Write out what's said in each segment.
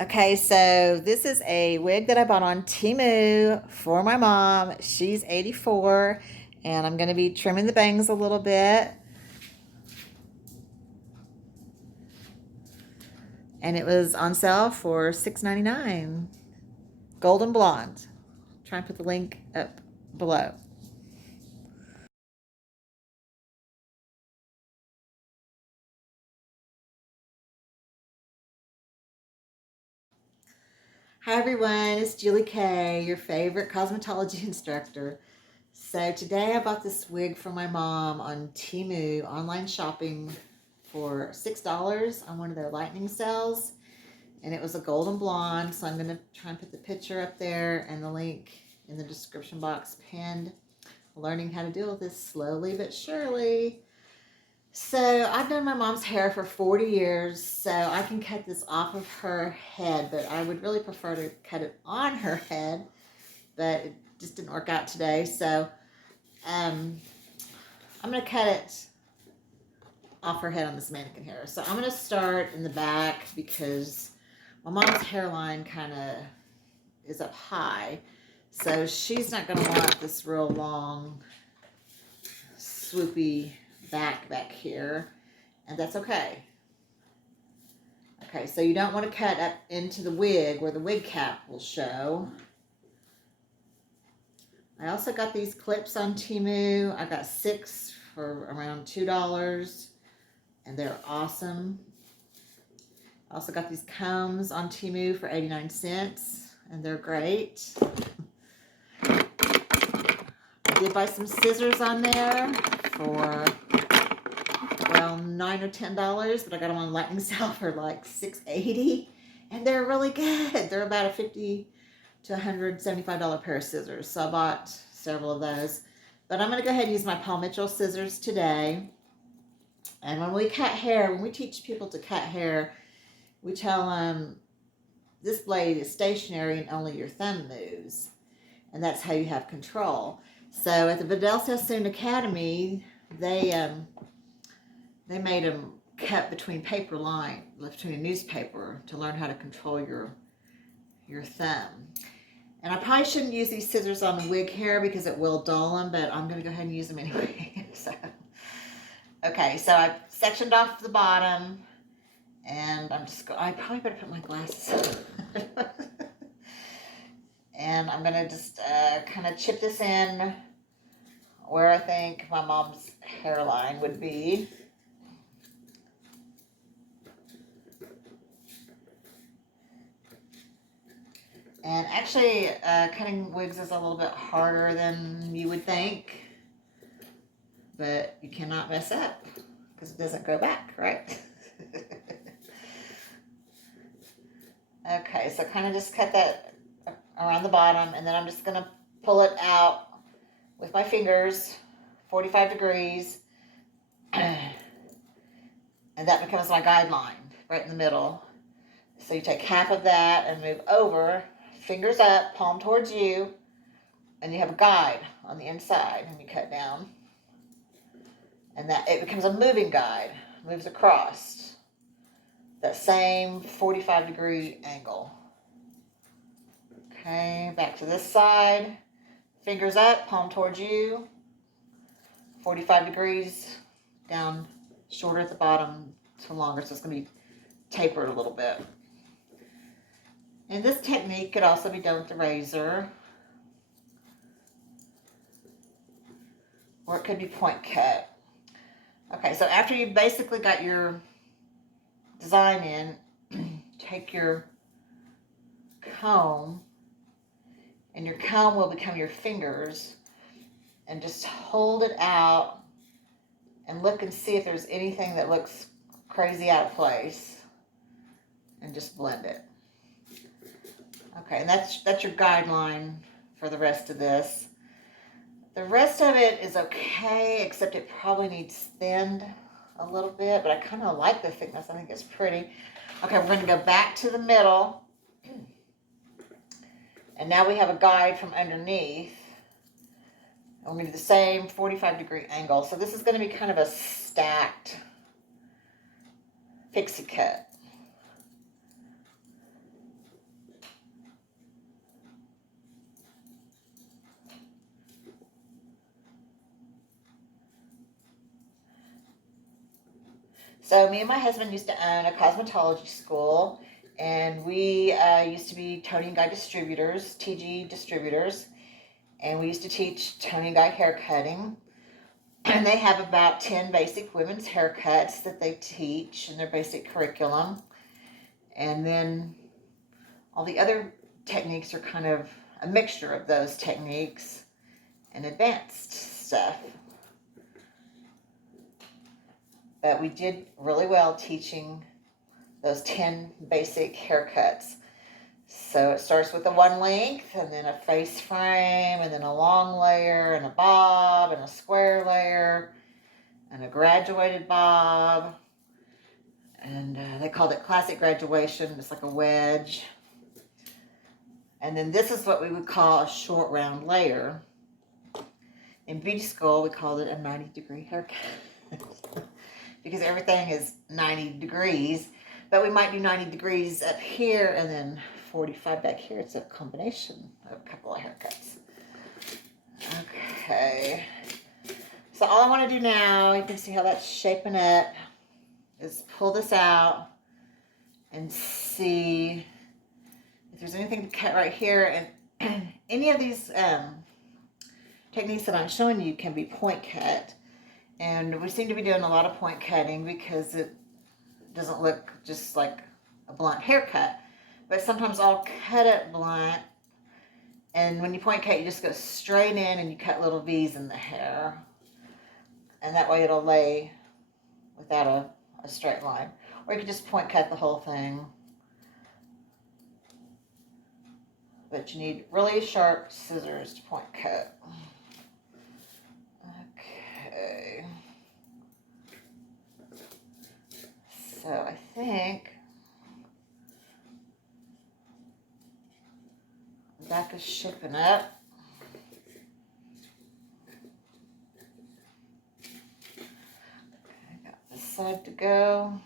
Okay, so this is a wig that I bought on Temu for my mom. She's 84, and I'm going to be trimming the bangs a little bit. And it was on sale for $6.99. Golden blonde. Try and put the link up below. Hi everyone, it's Julie Kay, your favorite cosmetology instructor. So today I bought this wig for my mom on Temu online shopping for $6 on one of their lightning sales. And it was a golden blonde, so I'm going to try and put the picture up there and the link in the description box pinned. Learning how to deal with this slowly but surely. So I've done my mom's hair for 40 years, so I can cut this off of her head, but I would really prefer to cut it on her head, but it just didn't work out today. So I'm going to cut it off her head on this mannequin hair. So I'm going to start in the back because my mom's hairline kind of is up high. So she's not going to want this real long, swoopy back here. And that's okay. Okay, so you don't want to cut up into the wig where the wig cap will show. I also got these clips on Temu. I got 6 for around $2, and they're awesome. I also got these combs on Temu for 89 cents, and they're great. I did buy some scissors on there for, well, $9 or $10, but I got them on lightning sale for like $6.80, and they're really good. They're about a $50 to $175 pair of scissors, so I bought several of those. But I'm going to go ahead and use my Paul Mitchell scissors today. And when we cut hair, when we teach people to cut hair, we tell them this blade is stationary and only your thumb moves, and that's how you have control. So at the Vidal Sassoon Academy, they made them cut between paper line, between a newspaper, to learn how to control your thumb. And I probably shouldn't use these scissors on the wig hair because it will dull them, but I'm going to go ahead and use them anyway. Okay, so I've sectioned off the bottom, and I probably better put my glasses on. And I'm going to just kind of chip this in where I think my mom's hairline would be. And actually, cutting wigs is a little bit harder than you would think, but you cannot mess up because it doesn't grow back, right? Okay, so kind of just cut that around the bottom, and then I'm just going to pull it out with my fingers, 45 degrees, and that becomes my guideline right in the middle. So you take half of that and move over, fingers up, palm towards you, and you have a guide on the inside, and you cut down. And that it becomes a moving guide, moves across that same 45-degree angle. Okay, back to this side, fingers up, palm towards you, 45 degrees, down shorter at the bottom to longer, so it's going to be tapered a little bit. And this technique could also be done with the razor, or it could be point cut. Okay, so after you've basically got your design in, take your comb, and your comb will become your fingers, and just hold it out and look and see if there's anything that looks crazy out of place, and just blend it. Okay, and that's your guideline for the rest of this. The rest of it is okay, except it probably needs thinned a little bit, but I kind of like the thickness. I think it's pretty. Okay, we're going to go back to the middle. And now we have a guide from underneath. And we're going to do the same 45-degree angle. So this is going to be kind of a stacked pixie cut. So me and my husband used to own a cosmetology school, and we used to be Tony and Guy distributors, TG distributors, and we used to teach Tony and Guy hair cutting. And they have about 10 basic women's haircuts that they teach in their basic curriculum. And then all the other techniques are kind of a mixture of those techniques and advanced stuff. But we did really well teaching those 10 basic haircuts. So it starts with a one length, and then a face frame, and then a long layer, and a bob, and a square layer, and a graduated bob. And they called it classic graduation. It's like a wedge. And then this is what we would call a short round layer. In beauty school, we called it a 90-degree haircut because everything is 90 degrees. But we might do 90 degrees up here and then 45 back here. It's a combination of a couple of haircuts. Okay. So all I want to do now, you can see how that's shaping up, is pull this out and see if there's anything to cut right here. And any of these techniques that I'm showing you can be point cut. And we seem to be doing a lot of point cutting because it doesn't look just like a blunt haircut. But sometimes I'll cut it blunt, and when you point cut, you just go straight in and you cut little V's in the hair. And that way it'll lay without a straight line. Or you can just point cut the whole thing. But you need really sharp scissors to point cut. Okay. So I think the back is shaping up. I got this side to go.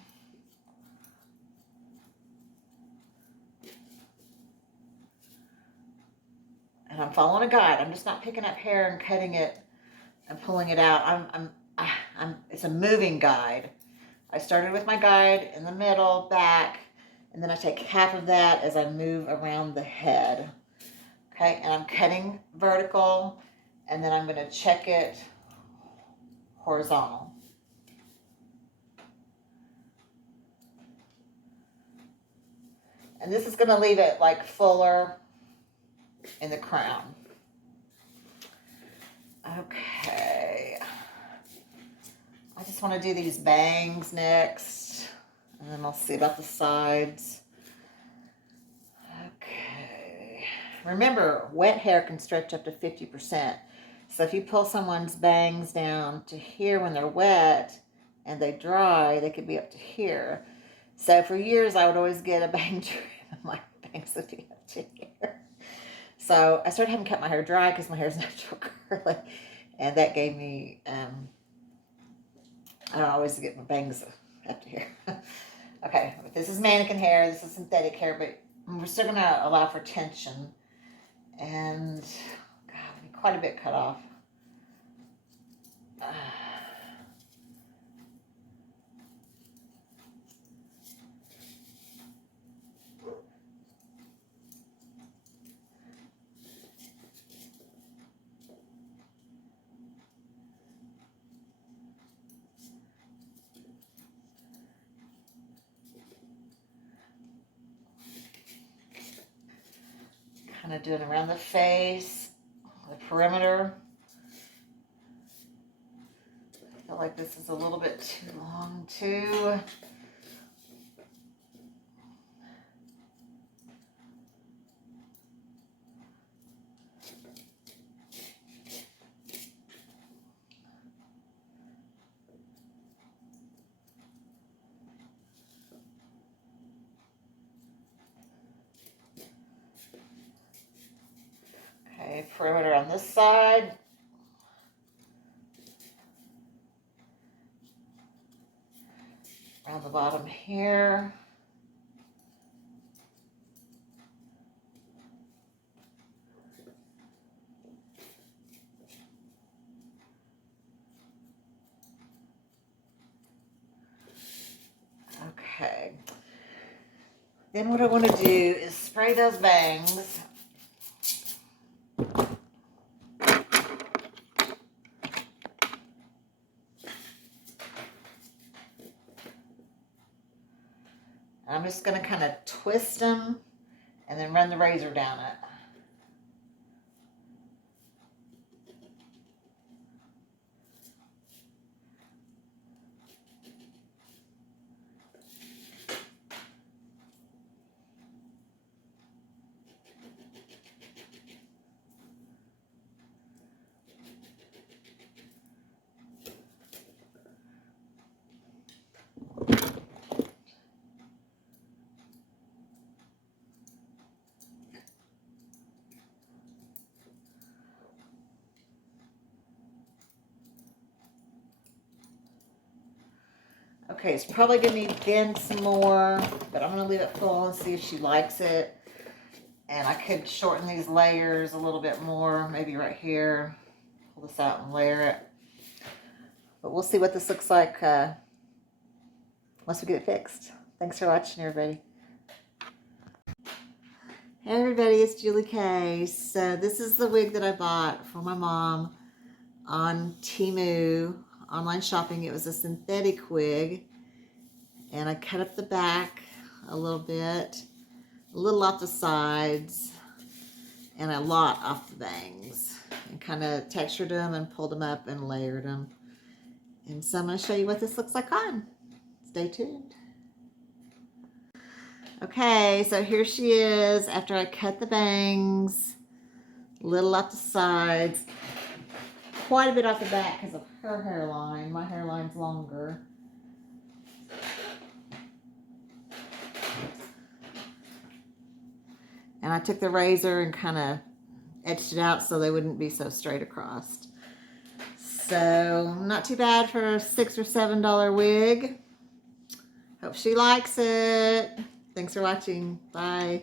And I'm following a guide. I'm just not picking up hair and cutting it and pulling it out. It's a moving guide. I started with my guide in the middle, back, and then I take half of that as I move around the head. Okay, and I'm cutting vertical, and then I'm going to check it horizontal. And this is going to leave it like fuller in the crown. Okay. I just want to do these bangs next, and then I'll see about the sides. Okay. Remember, wet hair can stretch up to 50%. So if you pull someone's bangs down to here when they're wet and they dry, they could be up to here. So for years, I would always get a bang trim, and my bangs would be up to here. So I started having to cut my hair dry because my hair is natural curly, and that gave me, I don't always get my bangs up to here. Okay, but this is mannequin hair, this is synthetic hair, but we're still going to allow for tension, and God, quite a bit cut off. Kind of doing around the face, the perimeter. I feel like this is a little bit too long too. Okay, perimeter on this side. Around the bottom here. Then what I want to do is spray those bangs. I'm just going to kind of twist them and then run the razor down it. Okay, it's probably going to need thin some more, but I'm going to leave it full and see if she likes it. And I could shorten these layers a little bit more, maybe right here. Pull this out and layer it. But we'll see what this looks like once we get it fixed. Thanks for watching, everybody. Hey everybody, it's Julie K. So this is the wig that I bought for my mom on Temu online shopping. It was a synthetic wig, and I cut up the back a little bit, a little off the sides, and a lot off the bangs, and kind of textured them and pulled them up and layered them. And so I'm going to show you what this looks like on. Stay tuned. Okay, so here she is after I cut the bangs, a little off the sides, quite a bit off the back because of her hairline. My hairline's longer. And I took the razor and kind of etched it out so they wouldn't be so straight across. So not too bad for a $6 or $7 wig. Hope she likes it. Thanks for watching. Bye.